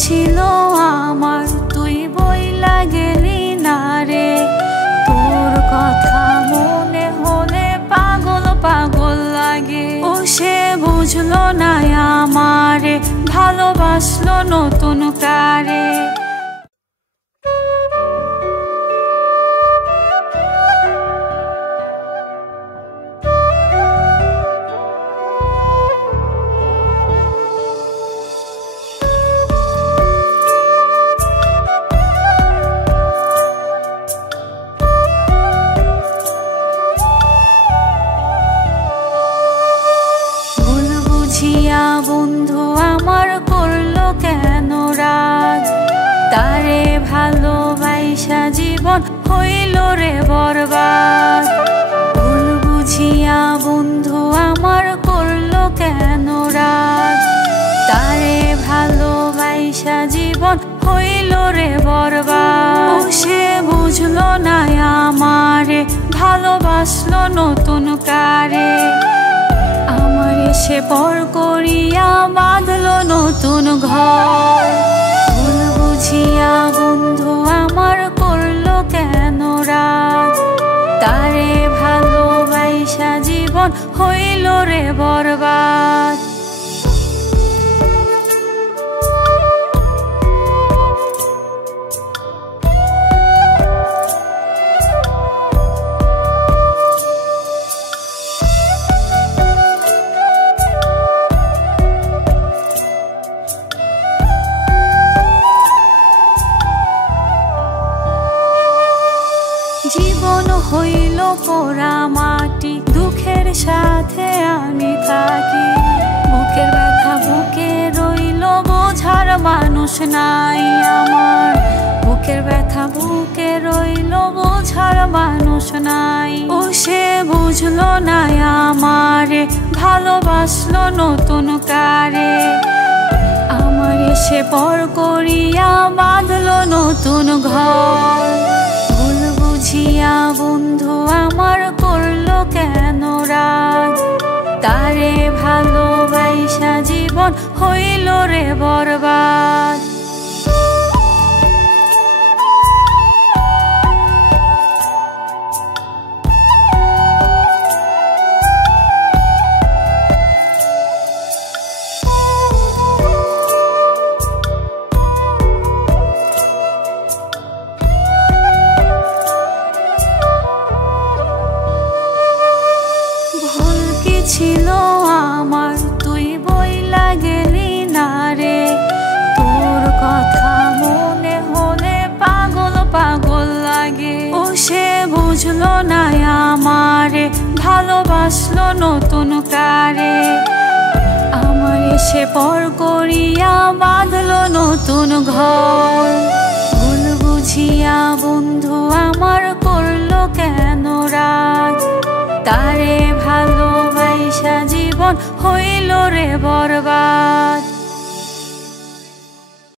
ছিল আমার, তুই বইলা গেলি না রে। তোর কথা মনে হলে পাগল পাগল লাগে। ও সে বুঝলো না আমারে, ভালোবাসলো নতুন কারে। বন্ধু আমার করলো কেন রাগ, তারে ভালোবাসা জীবন হইল রে বরবাদ। ভুল বুঝিয়া বন্ধু আমার করলো কেন রাগ, তারে ভালোবাসা জীবন হইল রে বরবাদ। সে বুঝলো না আমারে, ভালোবাসলো নতুন কারে। আমারে সে পর করিয়া বাঁধলো নতুন ঘর। ভুল বুঝিয়া বন্ধু আমার করলো কেন রাগ, তারে ভালোবাসা জীবন হইল রে বরবাদ। জীবন হইল পোড়া মাটি, দুঃখের সাথে আমি থাকি। বুকের ব্যথা বুকে রইল, বোঝার মানুষ নাই আমার। বুকের ব্যথা বুকে রইল, বোঝার মানুষ নাই। ও সে বুঝলো না আমারে, ভালোবাসলো নতুন কারে। আমারে সে পর করিয়া বাঁধলো নতুন ঘর। বুঝিয়া বন্ধু আমার করলো কেন রাগ, তারে ভালোবাসা জীবন হইল রে বরবাদ। ছিল আমার, তুই বইলা গেলি না রে। তোর কথা মনে হলে পাগল পাগল লাগে। ও সে বুঝলো না আমারে, ভালোবাসলো নতুন কারে। আমারে সে পর করিয়া বাঁধলো নতুন ঘর। ভুল বুঝিয়া বন্ধু আমার করলো কেন রাগ, তারে ভালোবাসা জীবন হইল রে বরবাদ।